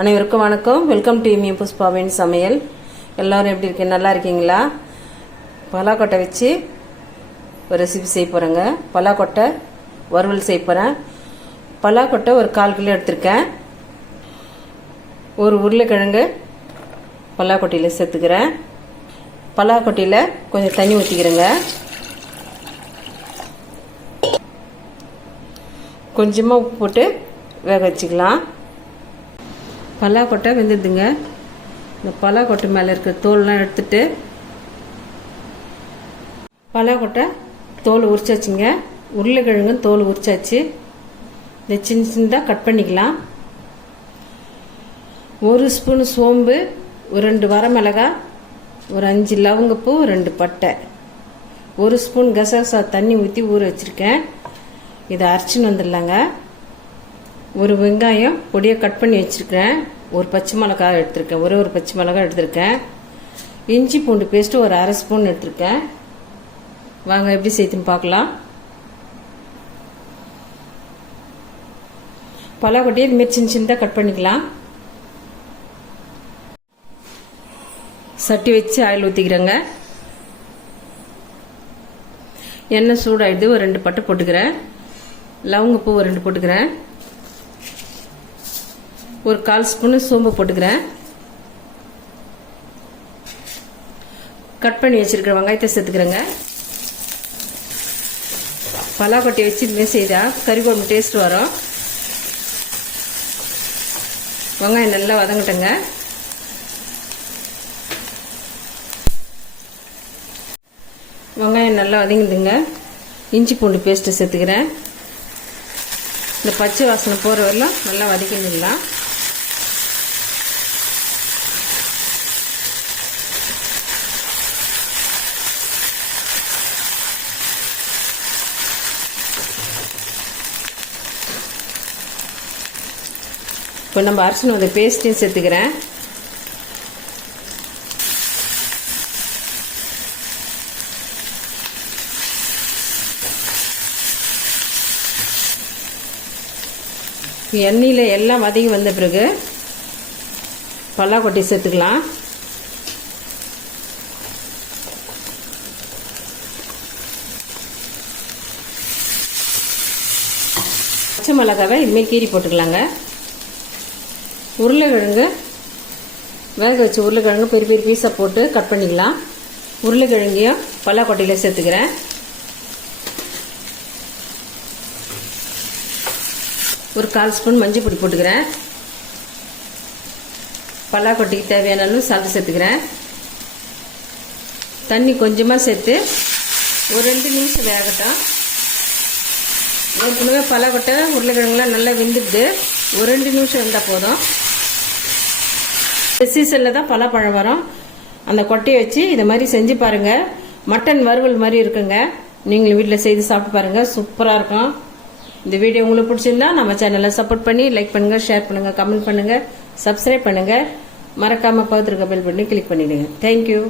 அனைவருக்கும் வணக்கம். Welcome to me புஷ்பாவின் சமையல். எல்லாரும் எப்படி இருக்கீங்க? நல்லா இருக்கீங்களா? பலாக்கொட்டை வச்சு ஒரு ரெசிபி செய்ய போகிறேங்க. பலாக்கொட்டை வறுவல் செய்ய போகிறேன். பலாக்கொட்டை ஒரு 1/4 கிலோ எடுத்திருக்கேன். ஒரு உருளைக்கிழங்கு பலாக்கொட்டையில் சேர்த்துக்கிறேன். பலாக்கொட்டையில் கொஞ்சம் தண்ணி ஊற்றிக்கிறேங்க. கொஞ்சமாக உப்பு போட்டு வேக வச்சுக்கலாம். பலாக்கொட்டை வெந்துடுதுங்க. இந்த பலாக்கொட்டை மேலே இருக்கிற தோல்லாம் எடுத்துட்டு பலாக்கொட்டை தோல் உரிச்சாச்சுங்க. உருளைக்கிழங்கு தோல் உரிச்சாச்சு. இந்த சின்ன சின்னதாக கட் பண்ணிக்கலாம். 1 ஸ்பூன் சோம்பு, ஒரு 2 வரமிளகாய், ஒரு 5 லவங்கப்பூ, 2 பட்டை, 1 ஸ்பூன் கசகசா தண்ணி ஊற்றி ஊற வச்சுருக்கேன். இதை அரைச்சின்னு வந்துடலாங்க. ஒரு வெங்காயம் பொடியாக கட் பண்ணி வச்சுருக்கேன். ஒரு பச்சை மிளகாய் எடுத்திருக்கேன். ஒரு பச்சை மிளகாய் எடுத்திருக்கேன். இஞ்சி பூண்டு பேஸ்ட்டு ஒரு 1/2 ஸ்பூன் எடுத்திருக்கேன். வாங்க எப்படி செய்துன்னு பார்க்கலாம். பலாக்கொட்டையை இதுமாரி சின்ன சின்னதாக கட் பண்ணிக்கலாம். சட்டி வச்சு ஆயில் ஊற்றிக்கிறேங்க. எண்ணெய் சூடாகிடுது. ஒரு 2 பட்டை போட்டுக்கிறேன். லவங்கப்பூ ஒரு 2 போட்டுக்கிறேன். ஒரு 1/4 ஸ்பூனு சோம்பு போட்டுக்கிறேன். கட் பண்ணி வச்சிருக்கிற வெங்காயத்தை சேர்த்துக்கிறேங்க. பலாக்கொட்டையை வச்சு இதுமாரி செய்தால் கறி குழம்பு டேஸ்ட் வரும். வெங்காயம் நல்லா வதங்கட்டுங்க. வெங்காயம் நல்லா வதங்கிடுங்க. இஞ்சி பூண்டு பேஸ்ட்டு சேர்த்துக்கிறேன். இந்த பச்சை வாசனை போகிற வரலாம் நல்லா வதக்கிடலாம். இப்போ நம்ம அரைச்சின்னு வந்த பேஸ்ட்டையும் சேர்த்துக்கிறேன். எண்ணெயில் எல்லாம் வதங்கி வந்த பிறகு பலாக்கொட்டை சேர்த்துக்கலாம். பச்சை மிளகாவை இதுமாரி கீரி போட்டுக்கலாங்க. உருளைக்கிழங்கு வேக வச்சு உருளைக்கிழங்கு பெரிய பெரிய பீஸாக போட்டு கட் பண்ணிக்கலாம். உருளைக்கிழங்கையும் பலாக்கொட்டையில் சேர்த்துக்கிறேன். ஒரு 1/4 ஸ்பூன் மஞ்சள் பொடி போட்டுக்கிறேன். பலாக்கொட்டைக்கு தேவையான அளவு சால்ட் சேர்த்துக்கிறேன். தண்ணி கொஞ்சமாக சேர்த்து ஒரு 2 நிமிஷம் வேகட்டும். ஏற்கனவே பலாக்கொட்டை உருளைக்கிழங்குலாம் நல்லா வெந்துடுது. ஒரு 2 நிமிஷம் வெந்தால் போதும். சீசனில் தான் பலாப்பழம் வரும். அந்த கொட்டையை வச்சு இதை மாதிரி செஞ்சு பாருங்கள். மட்டன் வறுவல் மாதிரி இருக்குங்க. நீங்களும் வீட்டில் செய்து சாப்பிட்டு பாருங்கள். சூப்பராக இருக்கும். இந்த வீடியோ உங்களுக்கு பிடிச்சிருந்தா நம்ம சேனலை சப்போர்ட் பண்ணி லைக் பண்ணுங்கள், ஷேர் பண்ணுங்கள், கமெண்ட் பண்ணுங்கள், சப்ஸ்கிரைப் பண்ணுங்கள். மறக்காமல் பக்கத்துல இருக்க பெல் பட்டனை கிளிக் பண்ணிவிடுங்க. தேங்க்யூ.